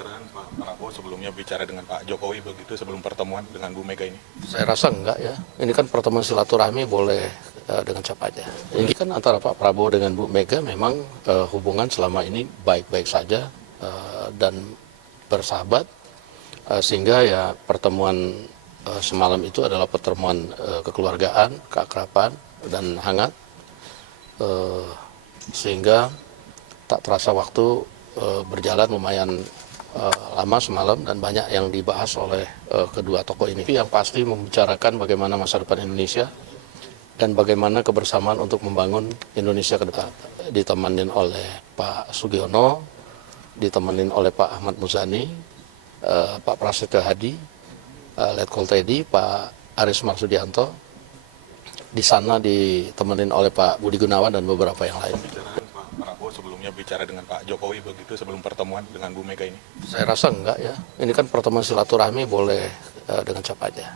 Pak Prabowo sebelumnya bicara dengan Pak Jokowi begitu sebelum pertemuan dengan Bu Mega ini? Saya rasa enggak ya. Ini kan pertemuan silaturahmi boleh dengan siapa aja. Ini kan antara Pak Prabowo dengan Bu Mega memang hubungan selama ini baik-baik saja dan bersahabat sehingga ya pertemuan semalam itu adalah pertemuan kekeluargaan, keakraban dan hangat sehingga tak terasa waktu berjalan lumayan lama semalam dan banyak yang dibahas oleh kedua tokoh ini. Yang pasti membicarakan bagaimana masa depan Indonesia dan bagaimana kebersamaan untuk membangun Indonesia ke depan. Ditemenin oleh Pak Sugiono, ditemenin oleh Pak Ahmad Muzani, Pak Prasetyo Hadi, Letkol Teddy, Pak Aris Marsudianto. Di sana ditemenin oleh Pak Budi Gunawan dan beberapa yang lain. Pak Prabowo sebelumnya bicara dengan Pak Jokowi begitu sebelum pertemuan dengan Bu Mega ini? Saya rasa enggak ya. Ini kan pertemuan silaturahmi boleh dengan siapa aja.